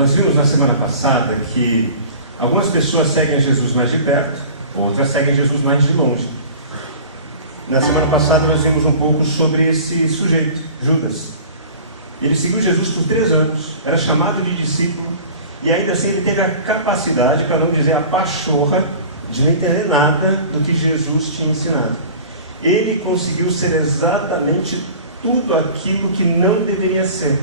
Nós vimos na semana passada que algumas pessoas seguem Jesus mais de perto, outras seguem Jesus mais de longe. Na semana passada nós vimos um pouco sobre esse sujeito, Judas. Ele seguiu Jesus por 3 anos, era chamado de discípulo, e ainda assim ele teve a capacidade, para não dizer a pachorra, de não entender nada do que Jesus tinha ensinado. Ele conseguiu ser exatamente tudo aquilo que não deveria ser.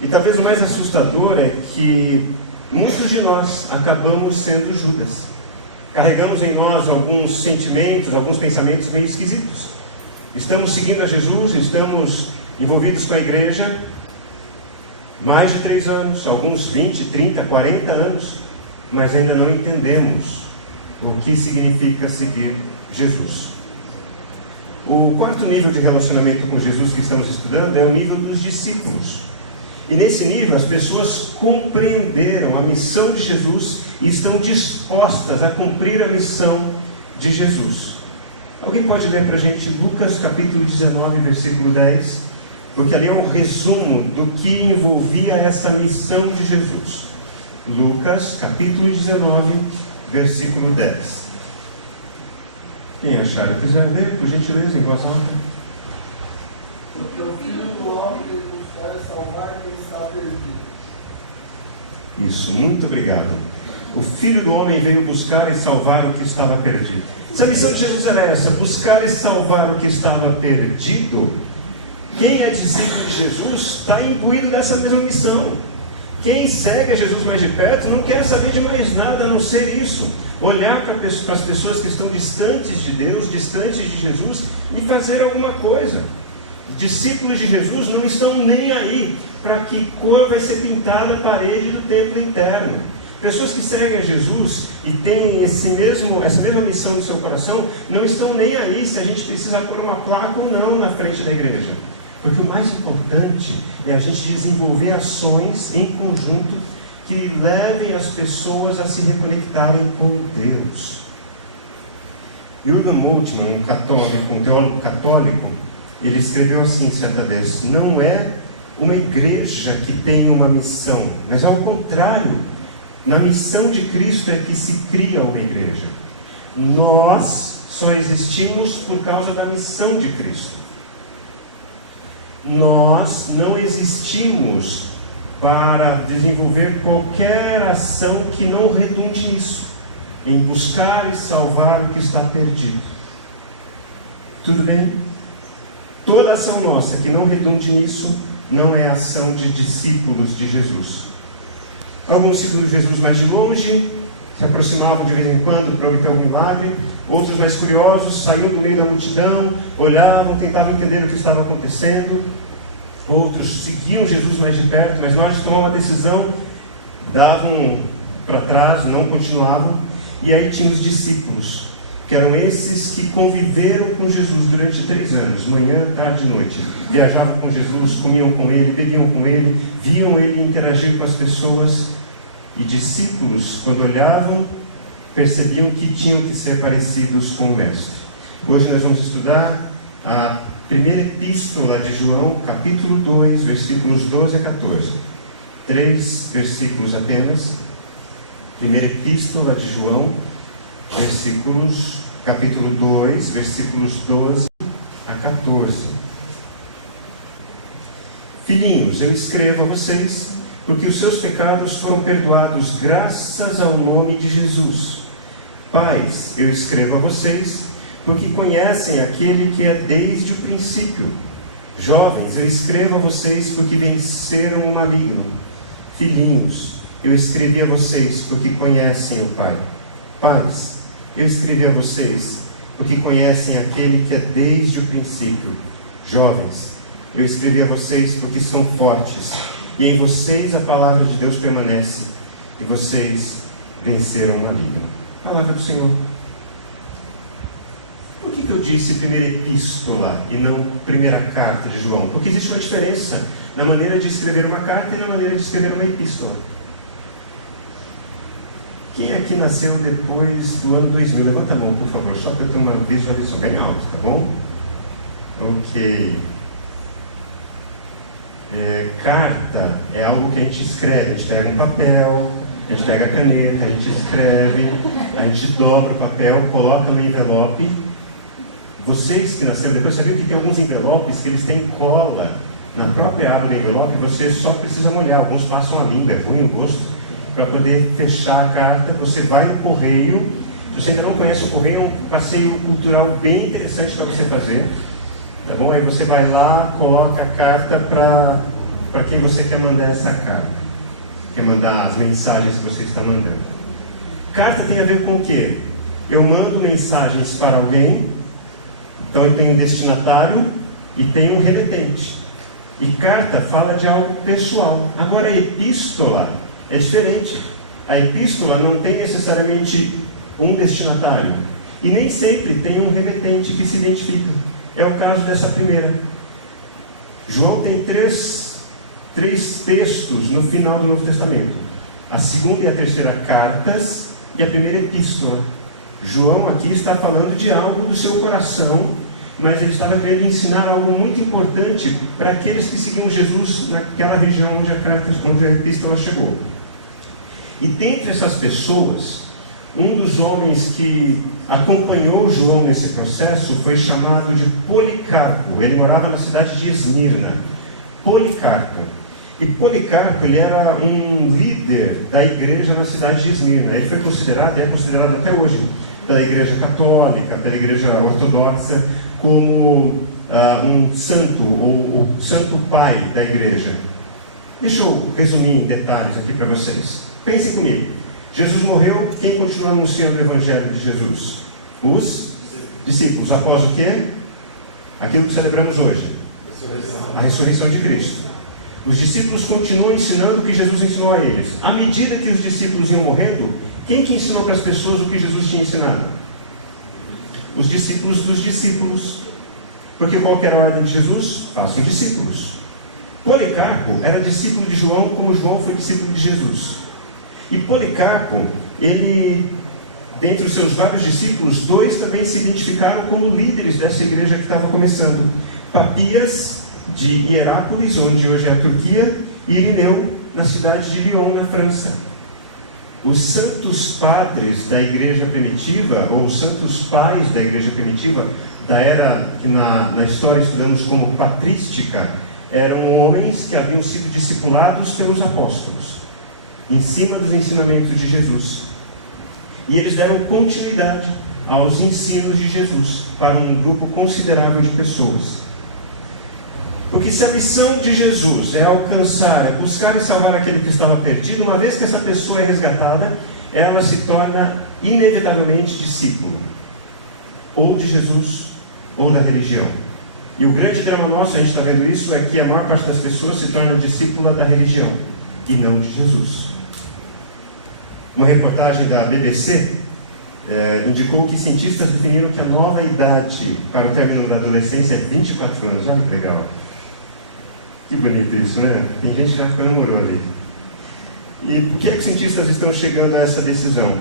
E talvez o mais assustador é que muitos de nós acabamos sendo Judas. Carregamos em nós alguns sentimentos, alguns pensamentos meio esquisitos. Estamos seguindo a Jesus, estamos envolvidos com a igreja mais de 3 anos, alguns 20, 30, 40 anos, mas ainda não entendemos o que significa seguir Jesus. O 4º nível de relacionamento com Jesus que estamos estudando é o nível dos discípulos. E nesse nível as pessoas compreenderam a missão de Jesus e estão dispostas a cumprir a missão de Jesus. Alguém pode ler para a gente Lucas capítulo 19, versículo 10? Porque ali é um resumo do que envolvia essa missão de Jesus. Lucas capítulo 19, versículo 10. Quem achar e quiser ler, por gentileza, em voz alta. Porque o Filho do Homem veio buscar e salvar quem está perdido. Isso, muito obrigado. O Filho do Homem veio buscar e salvar o que estava perdido. Se a missão de Jesus era essa, buscar e salvar o que estava perdido, quem é discípulo de Jesus está imbuído dessa mesma missão. Quem segue a Jesus mais de perto não quer saber de mais nada a não ser isso. Olhar para as pessoas que estão distantes de Deus, distantes de Jesus, e fazer alguma coisa. Discípulos de Jesus não estão nem aí para que cor vai ser pintada a parede do templo interno. Pessoas que seguem a Jesus e têm essa mesma missão no seu coração, não estão nem aí se a gente precisa pôr uma placa ou não na frente da igreja. Porque o mais importante é a gente desenvolver ações em conjunto que levem as pessoas a se reconectarem com Deus. Jürgen Moltmann, um teólogo católico, ele escreveu assim certa vez: não é uma igreja que tem uma missão, mas ao contrário, na missão de Cristo é que se cria uma igreja. Nós só existimos por causa da missão de Cristo. Nós não existimos para desenvolver qualquer ação que não redunde nisso, em buscar e salvar o que está perdido. Tudo bem? Toda ação nossa que não redunde nisso não é ação de discípulos de Jesus. Alguns discípulos de Jesus mais de longe se aproximavam de vez em quando para obter algum milagre. Outros mais curiosos saíam do meio da multidão, olhavam, tentavam entender o que estava acontecendo. Outros seguiam Jesus mais de perto, mas na hora de tomar uma decisão, davam para trás, não continuavam. E aí tinha os discípulos, que eram esses que conviveram com Jesus durante 3 anos, manhã, tarde e noite. Viajavam com Jesus, comiam com Ele, bebiam com Ele, viam Ele interagir com as pessoas. E discípulos, quando olhavam, percebiam que tinham que ser parecidos com o Mestre. Hoje nós vamos estudar a primeira epístola de João, capítulo 2, versículos 12 a 14. 3 versículos apenas. Primeira epístola de João, capítulo 2, versículos 12 a 14. Filhinhos, eu escrevo a vocês, porque os seus pecados foram perdoados graças ao nome de Jesus. Pais, eu escrevo a vocês, porque conhecem aquele que é desde o princípio. Jovens, eu escrevo a vocês, porque venceram o maligno. Filhinhos, eu escrevi a vocês, porque conhecem o Pai. Pais, eu escrevi a vocês, porque conhecem aquele que é desde o princípio. Jovens, eu escrevi a vocês, porque são fortes, e em vocês a palavra de Deus permanece, e vocês venceram o maligno. Palavra do Senhor. Por que eu disse primeira epístola e não primeira carta de João? Porque existe uma diferença na maneira de escrever uma carta e na maneira de escrever uma epístola. Quem aqui nasceu depois do ano 2000? Levanta a mão, por favor, só para eu ter uma visualização bem alta, tá bom? Ok. Carta é algo que a gente escreve, a gente pega um papel, a gente pega a caneta, a gente escreve, a gente dobra o papel, coloca no envelope. Vocês que nasceram depois, sabiam que tem alguns envelopes que eles têm cola na própria aba do envelope, você só precisa molhar. Alguns passam a língua, é ruim o gosto, para poder fechar a carta. Você vai no correio. Se você ainda não conhece o correio, é um passeio cultural bem interessante para você fazer. Tá bom? Aí você vai lá, coloca a carta para quem você quer mandar essa carta. Quer mandar as mensagens que você está mandando. Carta tem a ver com o quê? Eu mando mensagens para alguém, então eu tenho um destinatário e tenho um remetente. E carta fala de algo pessoal. Agora a epístola é diferente. A epístola não tem necessariamente um destinatário. E nem sempre tem um remetente que se identifica. É o caso dessa primeira. João tem três textos no final do Novo Testamento. A segunda e a terceira cartas e a primeira epístola. João aqui está falando de algo do seu coração, mas ele estava querendo ensinar algo muito importante para aqueles que seguiam Jesus naquela região onde a epístola chegou. E dentre essas pessoas, um dos homens que acompanhou João nesse processo foi chamado de Policarpo. Ele morava na cidade de Esmirna. Policarpo. E Policarpo, ele era um líder da igreja na cidade de Esmirna. Ele foi considerado, e é considerado até hoje, pela igreja católica, pela igreja ortodoxa, como um santo, ou o santo pai da igreja. Deixa eu resumir em detalhes aqui para vocês. Pensem comigo. Jesus morreu, quem continua anunciando o evangelho de Jesus? Os discípulos. Após o quê? Aquilo que celebramos hoje. A ressurreição de Cristo. Os discípulos continuam ensinando o que Jesus ensinou a eles. À medida que os discípulos iam morrendo, quem que ensinou para as pessoas o que Jesus tinha ensinado? Os discípulos dos discípulos. Porque qual que era a ordem de Jesus? Façam discípulos. Policarpo era discípulo de João, como João foi discípulo de Jesus. E Policarpo, ele, dentre os seus vários discípulos, 2 também se identificaram como líderes dessa igreja que estava começando. Papias, de Hierápolis, onde hoje é a Turquia, e Irineu, na cidade de Lyon, na França. Os santos padres da igreja primitiva, ou os santos pais da igreja primitiva, da era que na história estudamos como patrística, eram homens que haviam sido discipulados pelos apóstolos, em cima dos ensinamentos de Jesus. E eles deram continuidade aos ensinos de Jesus para um grupo considerável de pessoas. Porque se a missão de Jesus é alcançar, é buscar e salvar aquele que estava perdido, uma vez que essa pessoa é resgatada, ela se torna inevitavelmente discípulo, ou de Jesus, ou da religião. E o grande drama nosso, a gente está vendo isso, é que a maior parte das pessoas se torna discípula da religião, e não de Jesus. Uma reportagem da BBC indicou que cientistas definiram que a nova idade para o término da adolescência é 24 anos. Olha que legal. Que bonito isso, né? Tem gente que já comemorou ali. E por que os cientistas estão chegando a essa decisão?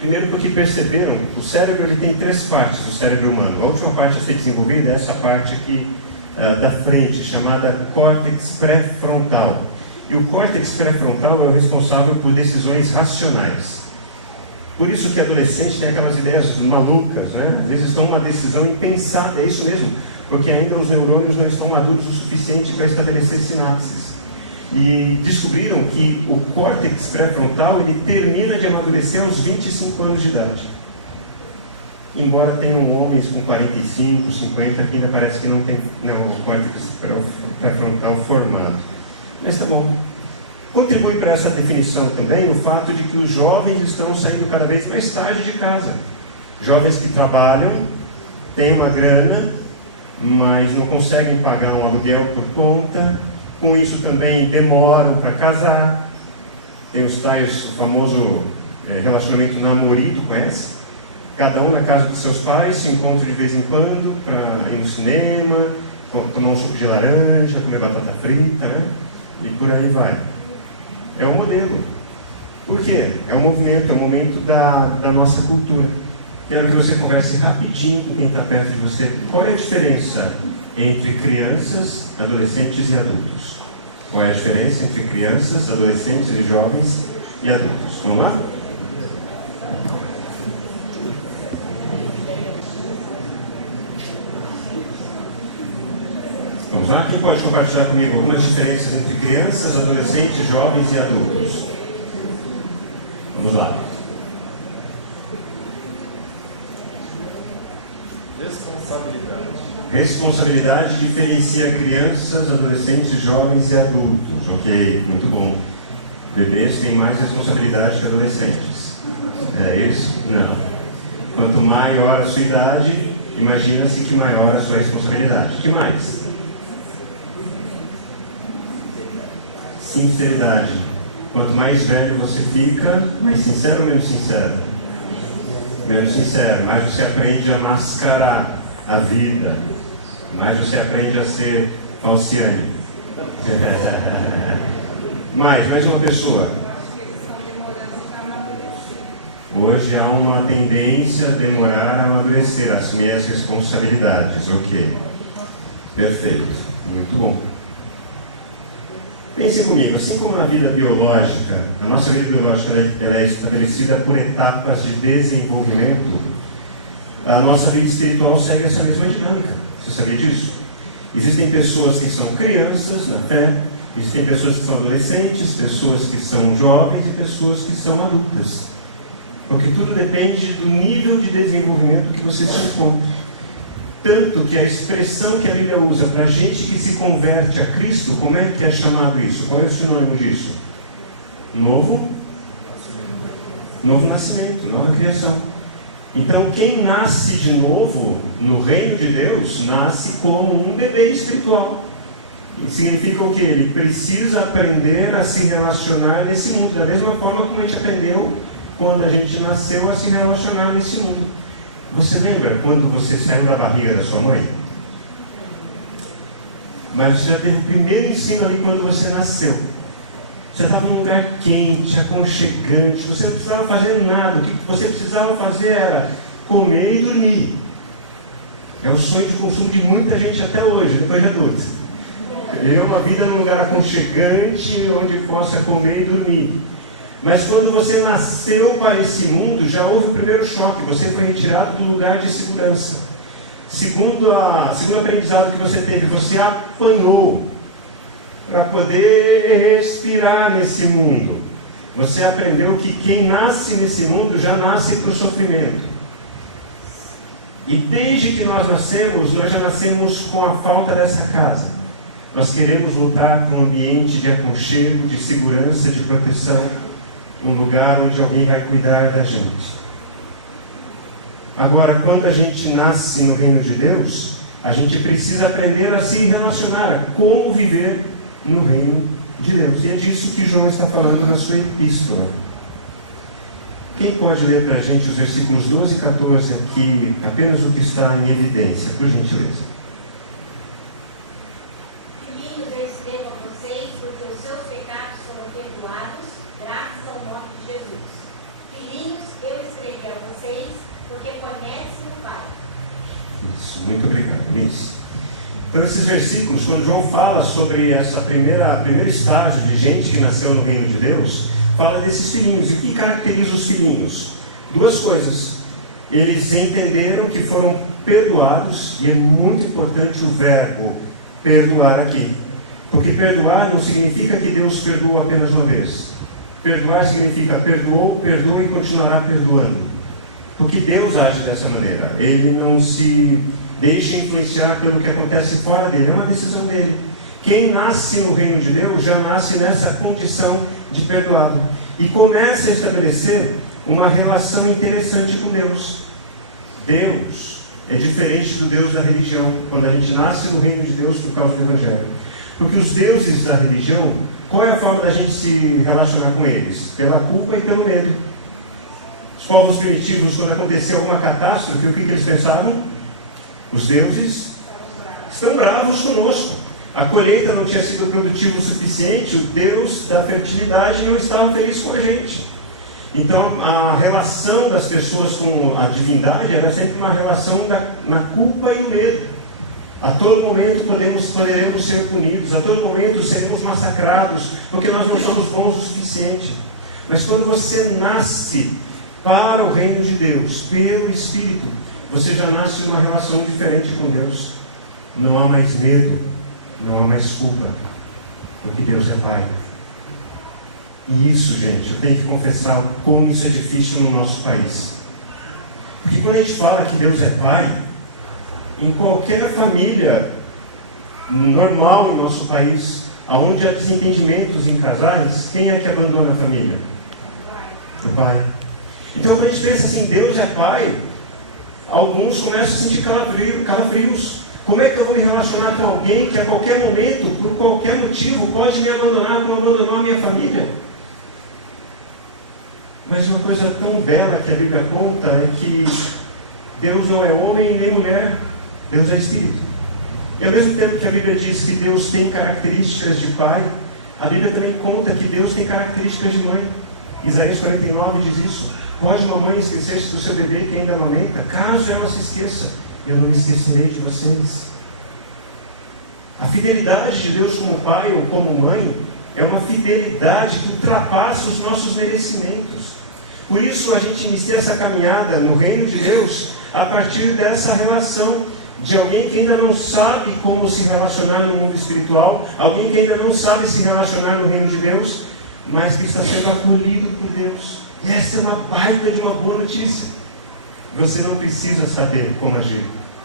Primeiro porque perceberam que o cérebro ele tem 3 partes, o cérebro humano. A última parte a ser desenvolvida é essa parte aqui da frente, chamada córtex pré-frontal. E o córtex pré-frontal é o responsável por decisões racionais. Por isso que adolescente tem aquelas ideias malucas, né? Às vezes tomam uma decisão impensada, é isso mesmo, porque ainda os neurônios não estão maduros o suficiente para estabelecer sinapses. E descobriram que o córtex pré-frontal ele termina de amadurecer aos 25 anos de idade. Embora tenham homens com 45, 50 que ainda parece que não tem o córtex pré-frontal formado. Mas tá bom. Contribui para essa definição também o fato de que os jovens estão saindo cada vez mais tarde de casa. Jovens que trabalham, têm uma grana, mas não conseguem pagar um aluguel por conta. Com isso também demoram para casar. Tem os tais, o famoso relacionamento namorido, conhece? Cada um na casa dos seus pais, se encontra de vez em quando para ir no cinema, tomar um suco de laranja, comer batata frita, né? E por aí vai. É um modelo. Por quê? É um movimento, é um momento da nossa cultura. Quero que você converse rapidinho com quem está perto de você. Qual é a diferença entre crianças, adolescentes e adultos. Qual é a diferença entre crianças, adolescentes e jovens e adultos? Vamos lá? Vamos lá? Quem pode compartilhar comigo algumas diferenças entre crianças, adolescentes, jovens e adultos? Vamos lá. Responsabilidade diferencia crianças, adolescentes, jovens e adultos. Ok, muito bom. Bebês têm mais responsabilidade que adolescentes. É isso? Não. Quanto maior a sua idade, imagina-se que maior a sua responsabilidade. O que mais? Sinceridade. Quanto mais velho você fica, mais sincero ou menos sincero? Menos sincero. Mais você aprende a mascarar a vida. Mais você aprende a ser falciane. Mais uma pessoa. Hoje há uma tendência a demorar a amadurecer, a assumir as responsabilidades. Ok. Perfeito. Muito bom. Pensem comigo, assim como na vida biológica, a nossa vida biológica ela é estabelecida por etapas de desenvolvimento, a nossa vida espiritual segue essa mesma dinâmica. Você sabia disso? Existem pessoas que são crianças na fé, existem pessoas que são adolescentes, pessoas que são jovens e pessoas que são adultas. Porque tudo depende do nível de desenvolvimento que você se encontra. Tanto que a expressão que a Bíblia usa para gente que se converte a Cristo, como é que é chamado isso? Qual é o sinônimo disso? Novo nascimento, nova criação. Então, quem nasce de novo no reino de Deus, nasce como um bebê espiritual. Isso significa o quê? Ele precisa aprender a se relacionar nesse mundo, da mesma forma como a gente aprendeu quando a gente nasceu a se relacionar nesse mundo. Você lembra quando você saiu da barriga da sua mãe? Mas você já teve o primeiro ensino ali quando você nasceu. Você estava num lugar quente, aconchegante, você não precisava fazer nada. O que você precisava fazer era comer e dormir. É o sonho de consumo de muita gente até hoje, depois de adulto. Ter uma vida num lugar aconchegante, onde possa comer e dormir. Mas quando você nasceu para esse mundo, já houve o primeiro choque. Você foi retirado do lugar de segurança. Segundo o aprendizado que você teve, você apanhou para poder respirar nesse mundo. Você aprendeu que quem nasce nesse mundo já nasce para o sofrimento. E desde que nós já nascemos com a falta dessa casa. Nós queremos voltar para um ambiente de aconchego, de segurança, de proteção. Um lugar onde alguém vai cuidar da gente. Agora, quando a gente nasce no reino de Deus, a gente precisa aprender a se relacionar, a como viver no reino de Deus. E é disso que João está falando na sua epístola. Quem pode ler para a gente os versículos 12 e 14 aqui, apenas o que está em evidência, por gentileza? Muito obrigado, Miss. Então, esses versículos, quando João fala sobre essa primeiro estágio de gente que nasceu no reino de Deus, fala desses filhinhos. E o que caracteriza os filhinhos? Duas coisas. Eles entenderam que foram perdoados, e é muito importante o verbo perdoar aqui. Porque perdoar não significa que Deus perdoou apenas uma vez. Perdoar significa perdoou, perdoa e continuará perdoando. Porque Deus age dessa maneira. Ele não se deixa influenciar pelo que acontece fora dele. É uma decisão dele. Quem nasce no reino de Deus já nasce nessa condição de perdoado. E começa a estabelecer uma relação interessante com Deus. Deus é diferente do Deus da religião. Quando a gente nasce no reino de Deus por causa do Evangelho. Porque os deuses da religião, qual é a forma da gente se relacionar com eles? Pela culpa e pelo medo. Os povos primitivos, quando aconteceu alguma catástrofe, o que eles pensavam? Os deuses estão bravos conosco. A colheita não tinha sido produtiva o suficiente, o Deus da fertilidade não estava feliz com a gente. Então, a relação das pessoas com a divindade era sempre uma relação na culpa e no medo. A todo momento poderemos ser punidos, a todo momento seremos massacrados, porque nós não somos bons o suficiente. Mas quando você nasce para o reino de Deus, pelo Espírito, você já nasce numa relação diferente com Deus. Não há mais medo, não há mais culpa, porque Deus é Pai. E isso, gente, eu tenho que confessar como isso é difícil no nosso país. Porque quando a gente fala que Deus é Pai, em qualquer família normal em nosso país, onde há desentendimentos em casais, quem é que abandona a família? O pai. Então, quando a gente pensa assim, Deus é Pai, alguns começam a sentir calafrios. Como é que eu vou me relacionar com alguém que a qualquer momento, por qualquer motivo, pode me abandonar como abandonou a minha família? Mas uma coisa tão bela que a Bíblia conta é que Deus não é homem nem mulher, Deus é Espírito. E ao mesmo tempo que a Bíblia diz que Deus tem características de pai, a Bíblia também conta que Deus tem características de mãe. Isaías 49 diz isso. Pode uma mãe esquecer-se do seu bebê que ainda amamenta? Caso ela se esqueça, eu não me esquecerei de vocês. A fidelidade de Deus como pai ou como mãe é uma fidelidade que ultrapassa os nossos merecimentos. Por isso a gente inicia essa caminhada no reino de Deus a partir dessa relação de alguém que ainda não sabe como se relacionar no mundo espiritual, alguém que ainda não sabe se relacionar no reino de Deus, mas que está sendo acolhido por Deus. E essa é uma baita de uma boa notícia. Você não precisa saber como agir,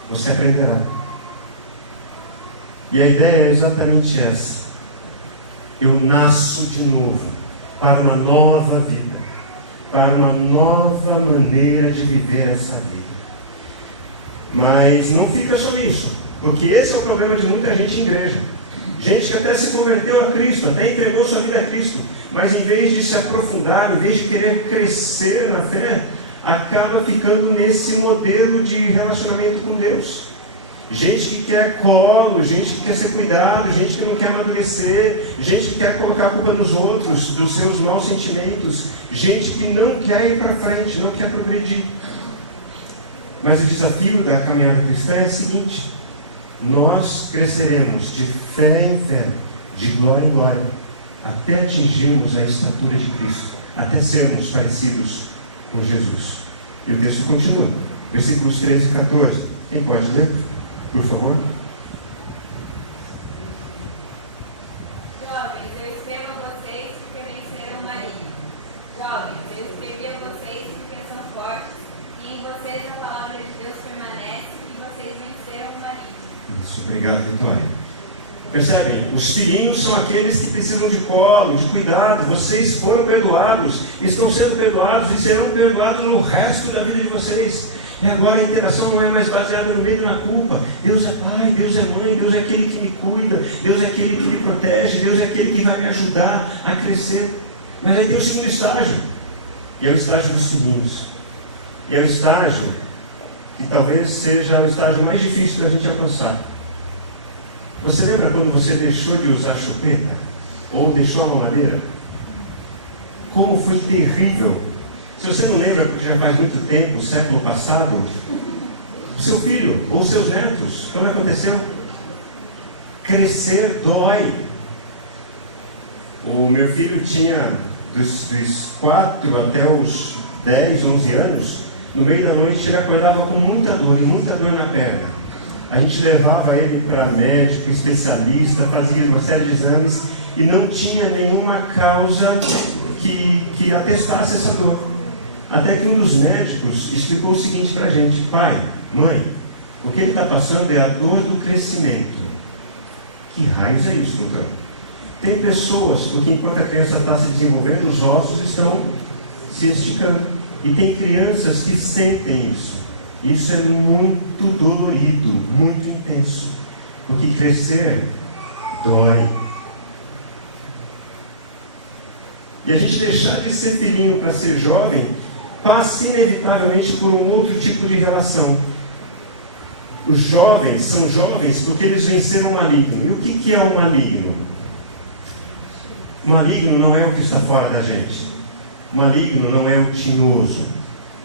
você aprenderá. E a ideia é exatamente essa. Eu nasço de novo para uma nova vida, para uma nova maneira de viver essa vida. Mas não fica só nisso, porque esse é o problema de muita gente em igreja. Gente que até se converteu a Cristo, até entregou sua vida a Cristo, mas em vez de se aprofundar, em vez de querer crescer na fé, acaba ficando nesse modelo de relacionamento com Deus. Gente que quer colo, gente que quer ser cuidado, gente que não quer amadurecer, gente que quer colocar a culpa nos outros, dos seus maus sentimentos, gente que não quer ir para frente, não quer progredir. Mas o desafio da caminhada cristã é o seguinte: nós cresceremos de fé em fé, de glória em glória, até atingirmos a estatura de Cristo, até sermos parecidos com Jesus. E o texto continua, versículos 13 e 14. Quem pode ler, por favor? Jovens, eu escrevo a vocês porque venceram o maligno. Jovens, eu escrevi a vocês porque são fortes, e em vocês a palavra de Deus permanece, e vocês venceram o maligno. Isso, obrigado, Vitória. Percebem? Os filhinhos são aqueles que precisam de colo, de cuidado. Vocês foram perdoados, estão sendo perdoados e serão perdoados no resto da vida de vocês. E agora a interação não é mais baseada no medo e na culpa. Deus é pai, Deus é mãe, Deus é aquele que me cuida, Deus é aquele que me protege, Deus é aquele que vai me ajudar a crescer. Mas aí tem o segundo estágio, e é o estágio dos filhinhos. E é o estágio que talvez seja o estágio mais difícil da gente alcançar. Você lembra quando você deixou de usar chupeta? Ou deixou a mamadeira? Como foi terrível! Se você não lembra, porque já faz muito tempo, século passado, o seu filho ou seus netos, como aconteceu? Crescer dói. O meu filho tinha dos 4 até os 10, 11 anos, no meio da noite ele acordava com muita dor e muita dor na perna. A gente levava ele para médico, especialista, fazia uma série de exames e não tinha nenhuma causa que atestasse essa dor. Até que um dos médicos explicou o seguinte para a gente: pai, mãe, o que ele está passando é a dor do crescimento. Que raios é isso, doutor? Tem pessoas, porque enquanto a criança está se desenvolvendo, os ossos estão se esticando. E tem crianças que sentem isso. Isso é muito dolorido, muito intenso, porque crescer dói. E a gente deixar de ser filhinho para ser jovem passa inevitavelmente por um outro tipo de relação. Os jovens são jovens porque eles venceram o maligno. E o que é o maligno? O maligno não é o que está fora da gente. O maligno não é o tinhoso.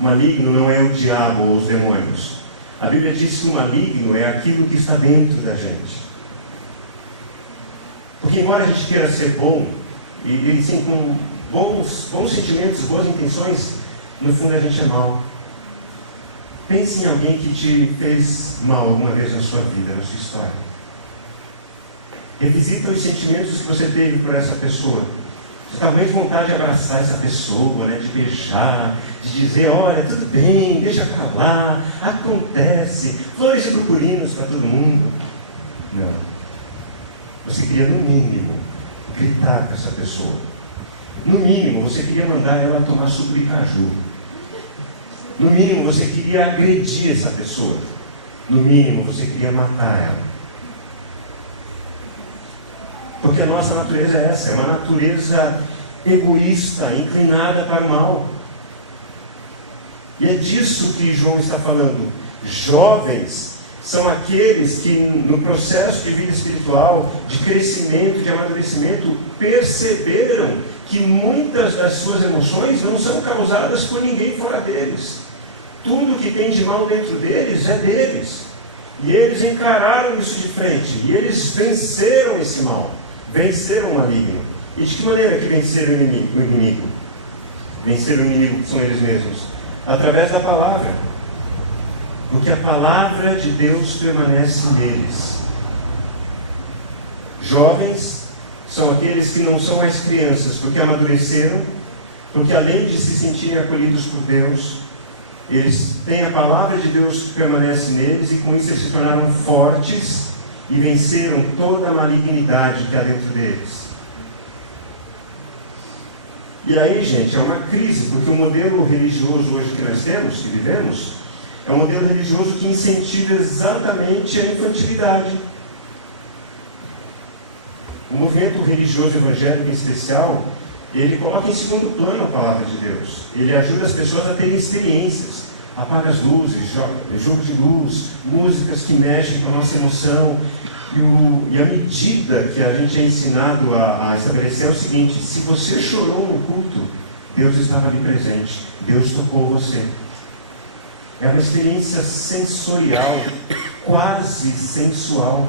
O maligno não é o diabo ou os demônios. A Bíblia diz que o maligno é aquilo que está dentro da gente. Porque embora a gente queira ser bom, e sim, com bons sentimentos, boas intenções, no fundo a gente é mau. Pense em alguém que te fez mal alguma vez na sua vida, na sua história. Revisita os sentimentos que você teve por essa pessoa. Você está com vontade de abraçar essa pessoa, né? De beijar, de dizer, olha, tudo bem, deixa pra lá, acontece, flores e purpurinos para todo mundo. Não. Você queria, no mínimo, gritar com essa pessoa. No mínimo, você queria mandar ela tomar suco de caju. No mínimo, você queria agredir essa pessoa. No mínimo, você queria matar ela. Porque a nossa natureza é essa, é uma natureza egoísta, inclinada para o mal. E é disso que João está falando. Jovens são aqueles que, no processo de vida espiritual, de crescimento, de amadurecimento, perceberam que muitas das suas emoções não são causadas por ninguém fora deles. Tudo que tem de mal dentro deles é deles. E eles encararam isso de frente. E eles venceram esse mal. Venceram o maligno. E de que maneira que venceram o inimigo? Venceram o inimigo que são eles mesmos. Através da palavra. Porque a palavra de Deus permanece neles. Jovens são aqueles que não são mais crianças, porque amadureceram, porque além de se sentirem acolhidos por Deus, eles têm a palavra de Deus que permanece neles, e com isso eles se tornaram fortes e venceram toda a malignidade que há dentro deles. E aí, gente, é uma crise, porque o modelo religioso hoje que nós temos, que vivemos, é um modelo religioso que incentiva exatamente a infantilidade. O movimento religioso evangélico, em especial, ele coloca em segundo plano a palavra de Deus. Ele ajuda as pessoas a terem experiências. Apaga as luzes, jogo de luz, músicas que mexem com a nossa emoção. E a medida que a gente é ensinado a estabelecer é o seguinte: se você chorou no culto, Deus estava ali presente, Deus tocou você. É uma experiência sensorial, quase sensual,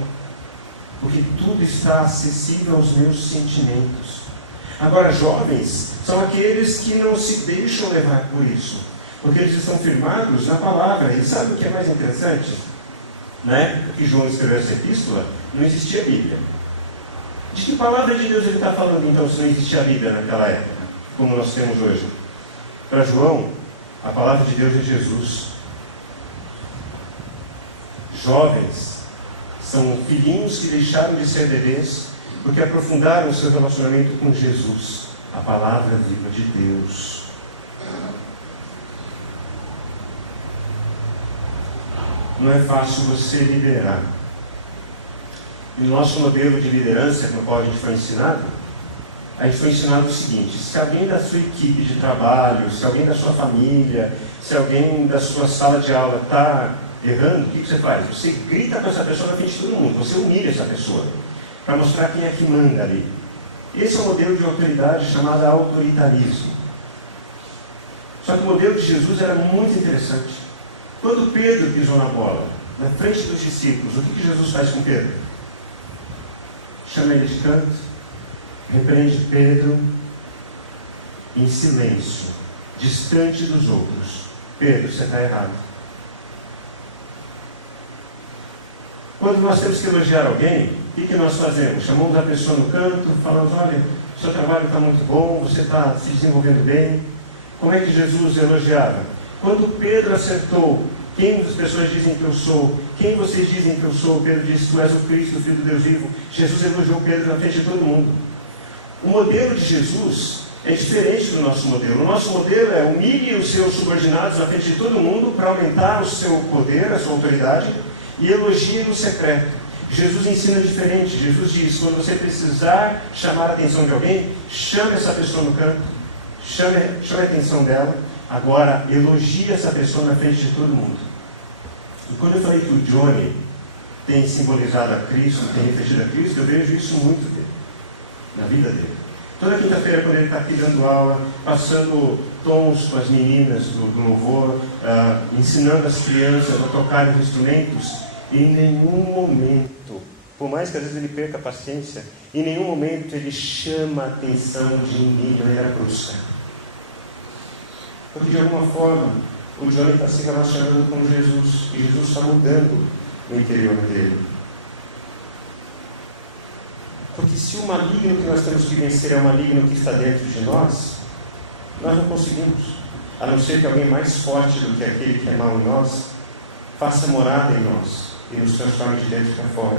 porque tudo está acessível aos meus sentimentos. Agora, jovens são aqueles que não se deixam levar por isso, porque eles estão firmados na palavra. E sabe o que é mais interessante? Na época que João escreveu essa epístola, não existia Bíblia. De que palavra de Deus ele está falando, então, se não existia Bíblia naquela época, como nós temos hoje? Para João, a palavra de Deus é Jesus. Jovens são filhinhos que deixaram de ser bebês porque aprofundaram o seu relacionamento com Jesus, a palavra viva de Deus. Não é fácil você liderar. E no nosso modelo de liderança, no qual a gente foi ensinado o seguinte: se alguém da sua equipe de trabalho, se alguém da sua família, se alguém da sua sala de aula está errando, o que você faz? Você grita com essa pessoa na frente de todo mundo, você humilha essa pessoa, para mostrar quem é que manda ali. Esse é um modelo de autoridade chamado autoritarismo. Só que o modelo de Jesus era muito interessante. Quando Pedro pisou na bola, na frente dos discípulos, o que Jesus faz com Pedro? Chama ele de canto, repreende Pedro em silêncio, distante dos outros. Pedro, você está errado. Quando nós temos que elogiar alguém, o que nós fazemos? Chamamos a pessoa no canto, falamos: olha, o seu trabalho está muito bom, você está se desenvolvendo bem. Como é que Jesus elogiava? Quando Pedro acertou: quem as pessoas dizem que eu sou? Quem vocês dizem que eu sou? Pedro disse: tu és o Cristo, o Filho do Deus vivo. Jesus elogiou Pedro na frente de todo mundo. O modelo de Jesus é diferente do nosso modelo. O nosso modelo é: humilhe os seus subordinados na frente de todo mundo para aumentar o seu poder, a sua autoridade, e elogie no secreto. Jesus ensina diferente. Jesus diz: quando você precisar chamar a atenção de alguém, chame essa pessoa no canto, chame a atenção dela. Agora, elogie essa pessoa na frente de todo mundo. E quando eu falei que o Johnny tem simbolizado a Cristo, tem refletido a Cristo, eu vejo isso muito dele, na vida dele. Toda quinta-feira, quando ele está aqui dando aula, passando tons com as meninas do louvor, ensinando as crianças a tocar os instrumentos, em nenhum momento, por mais que às vezes ele perca a paciência, em nenhum momento ele chama a atenção de ninguém de maneira brusca. Porque de alguma forma, o Johnny está se relacionando com Jesus, e Jesus está mudando o interior dele. Porque se o maligno que nós temos que vencer é o maligno que está dentro de nós não conseguimos. A não ser que alguém mais forte do que aquele que é mau em nós faça morada em nós e nos transforme de dentro para fora.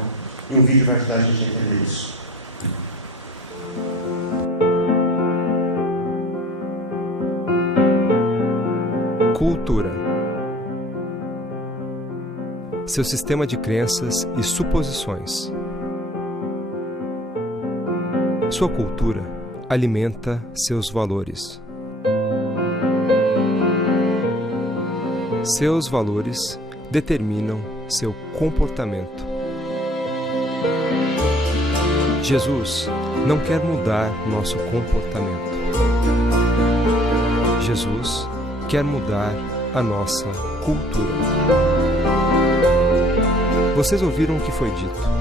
E um vídeo vai ajudar a gente a entender isso. Cultura. Seu sistema de crenças e suposições. Sua cultura alimenta seus valores. Seus valores determinam seu comportamento. Jesus não quer mudar nosso comportamento. Jesus quer mudar a nossa cultura. Vocês ouviram o que foi dito: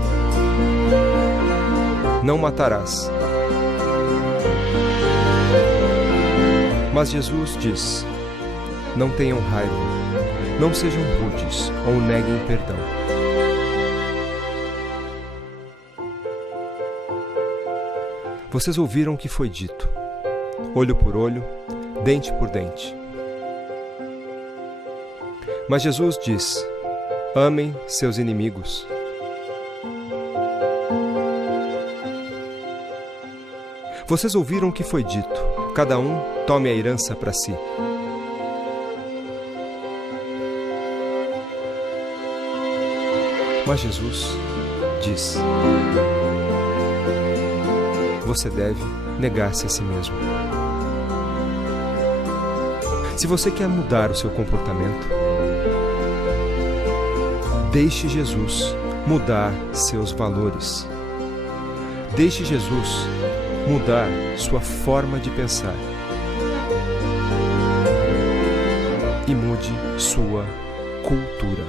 não matarás. Mas Jesus diz: não tenham raiva, não sejam rudes ou neguem perdão. Vocês ouviram o que foi dito: olho por olho, dente por dente. Mas Jesus diz: amem seus inimigos. Vocês ouviram o que foi dito: cada um tome a herança para si. Mas Jesus diz: você deve negar-se a si mesmo. Se você quer mudar o seu comportamento, deixe Jesus mudar seus valores. Deixe Jesus mudar sua forma de pensar. E mude sua cultura.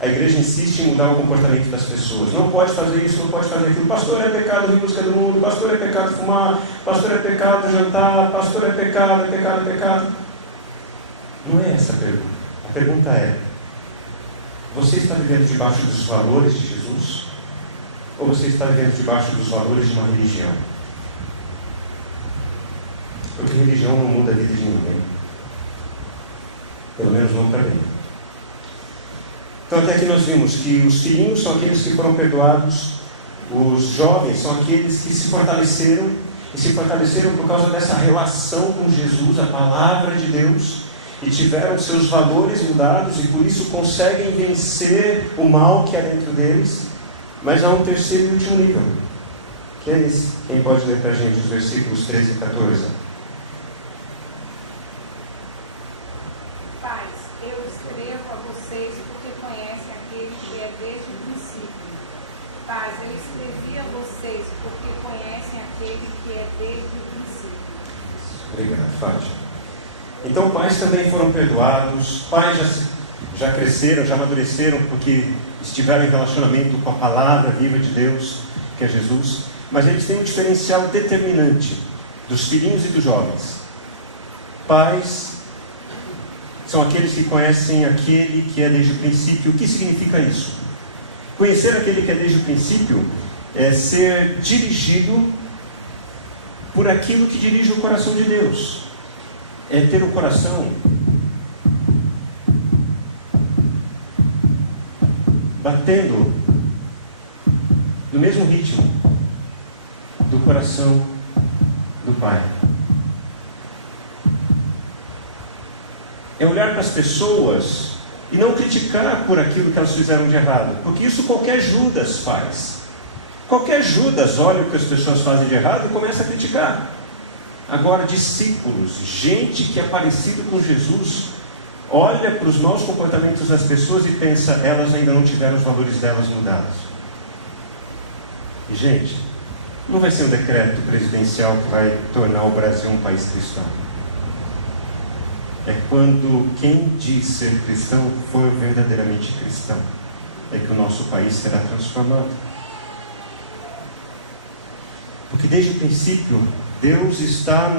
A igreja insiste em mudar o comportamento das pessoas. Não pode fazer isso, não pode fazer aquilo. Pastor, é pecado ouvir música do mundo. Pastor, é pecado fumar. Pastor, é pecado jantar. Pastor, é pecado, é pecado, é pecado. Não é essa a pergunta. A pergunta é: você está vivendo debaixo dos valores de Jesus? Ou você está vivendo debaixo dos valores de uma religião? Porque religião não muda a vida de ninguém. Pelo menos não para mim. Então até aqui nós vimos que os filhinhos são aqueles que foram perdoados, os jovens são aqueles que se fortaleceram, e se fortaleceram por causa dessa relação com Jesus, a palavra de Deus, e tiveram seus valores mudados, e por isso conseguem vencer o mal que há dentro deles. Mas há um terceiro e último nível, que é esse. Quem pode ler para a gente os versículos 13 e 14? Pais, eu escrevi a vocês porque conhecem aquele que é desde o princípio. Obrigado, Fátima. Então, pais também foram perdoados, pais já cresceram, já amadureceram, porque estiveram em relacionamento com a palavra viva de Deus, que é Jesus, mas eles têm um diferencial determinante dos filhinhos e dos jovens. Pais são aqueles que conhecem aquele que é desde o princípio. O que significa isso? Conhecer aquele que é desde o princípio é ser dirigido por aquilo que dirige o coração de Deus. É ter o coração batendo no mesmo ritmo do coração do Pai. É olhar para as pessoas e não criticar por aquilo que elas fizeram de errado, porque isso qualquer Judas faz. Qualquer Judas olha o que as pessoas fazem de errado e começa a criticar. Agora, discípulos, gente que é parecido com Jesus, olha para os maus comportamentos das pessoas e pensa, elas ainda não tiveram os valores delas mudados. E, gente, não vai ser um decreto presidencial que vai tornar o Brasil um país cristão. É quando quem diz ser cristão for verdadeiramente cristão, é que o nosso país será transformado. Porque desde o princípio, Deus está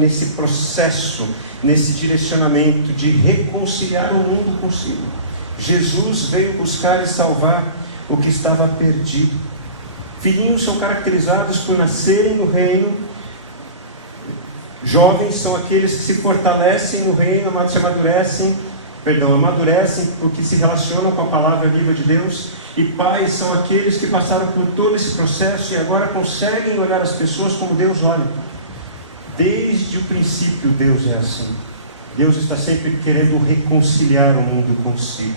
nesse processo, nesse direcionamento de reconciliar o mundo consigo. Jesus veio buscar e salvar o que estava perdido. Filhinhos são caracterizados por nascerem no reino. Jovens são aqueles que se fortalecem no reino, amadurecem porque se relacionam com a palavra viva de Deus. E pais são aqueles que passaram por todo esse processo e agora conseguem olhar as pessoas como Deus olha. Desde o princípio Deus é assim. Deus está sempre querendo reconciliar o mundo consigo.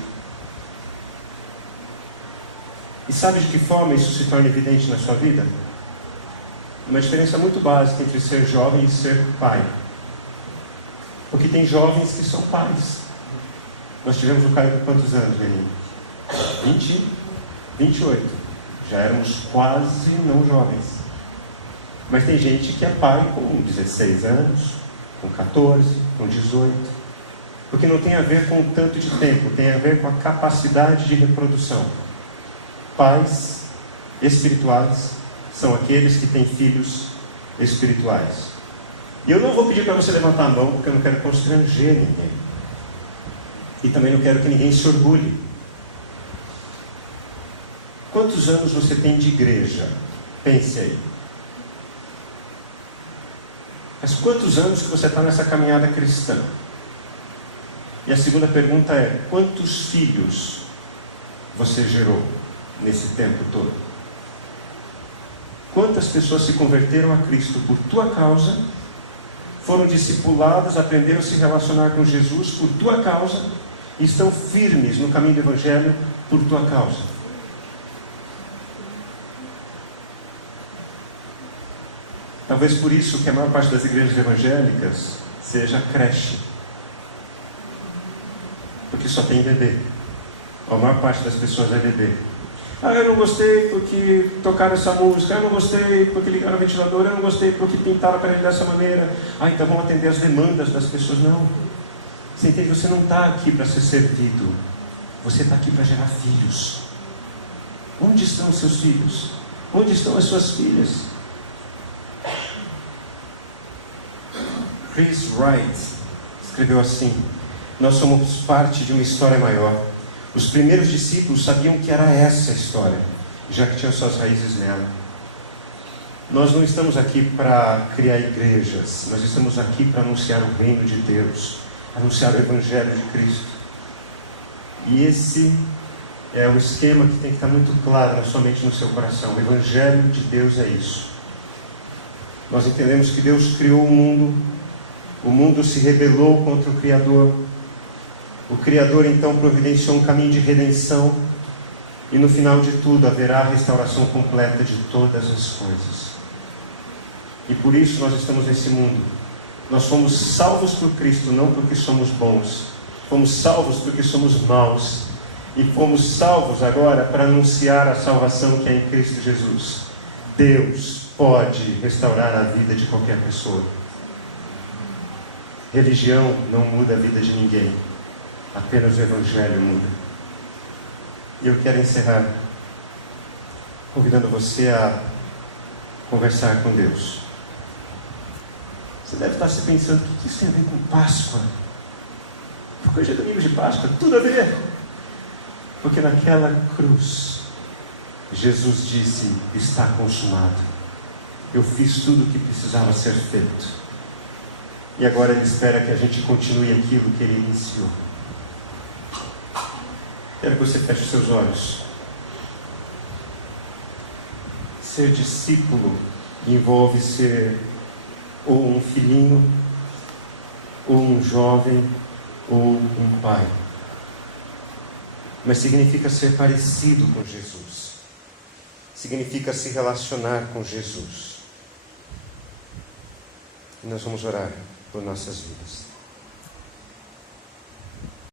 E sabe de que forma isso se torna evidente na sua vida? Uma diferença muito básica entre ser jovem e ser pai. Porque tem jovens que são pais. Nós tivemos o Caio com quantos anos, menino? 20, 28. Já éramos quase não jovens. Mas tem gente que é pai com 16 anos, com 14, com 18. Porque não tem a ver com o tanto de tempo, tem a ver com a capacidade de reprodução. Pais espirituais são aqueles que têm filhos espirituais. E eu não vou pedir para você levantar a mão, porque eu não quero constranger ninguém. E também não quero que ninguém se orgulhe. Quantos anos você tem de igreja? Pense aí. Mas quantos anos que você está nessa caminhada cristã? E a segunda pergunta é, quantos filhos você gerou nesse tempo todo? Quantas pessoas se converteram a Cristo por tua causa, foram discipuladas, aprenderam a se relacionar com Jesus por tua causa, e estão firmes no caminho do Evangelho por tua causa? Talvez por isso que a maior parte das igrejas evangélicas seja creche. Porque só tem bebê. A maior parte das pessoas é bebê. Eu não gostei porque tocaram essa música. Eu não gostei porque ligaram o ventilador. Eu não gostei porque pintaram a parede dessa maneira. Então vamos atender as demandas das pessoas. Não. Você entende? Você não está aqui para ser servido. Você está aqui para gerar filhos. Onde estão os seus filhos? Onde estão as suas filhas? Chris Wright escreveu assim: nós somos parte de uma história maior. Os primeiros discípulos sabiam que era essa a história, já que tinham suas raízes nela. Nós não estamos aqui para criar igrejas, nós estamos aqui para anunciar o reino de Deus, anunciar o Evangelho de Cristo. E esse é o esquema que tem que estar muito claro na sua mente e no seu coração. O Evangelho de Deus é isso. Nós entendemos que Deus criou o mundo se rebelou contra o Criador. O Criador então providenciou um caminho de redenção, e no final de tudo haverá a restauração completa de todas as coisas. E por isso nós estamos nesse mundo. Nós fomos salvos por Cristo, não porque somos bons. Fomos salvos porque somos maus. E fomos salvos agora para anunciar a salvação que é em Cristo Jesus. Deus pode restaurar a vida de qualquer pessoa. Religião não muda a vida de ninguém. Apenas o Evangelho muda. E eu quero encerrar convidando você a conversar com Deus. Você deve estar se pensando, o que isso tem a ver com Páscoa? Porque hoje é domingo de Páscoa, tudo a ver. Porque naquela cruz, Jesus disse, está consumado. Eu fiz tudo o que precisava ser feito. E agora Ele espera que a gente continue aquilo que Ele iniciou. Quero que você feche os seus olhos. Ser discípulo envolve ser ou um filhinho, ou um jovem, ou um pai. Mas significa ser parecido com Jesus. Significa se relacionar com Jesus. E nós vamos orar por nossas vidas.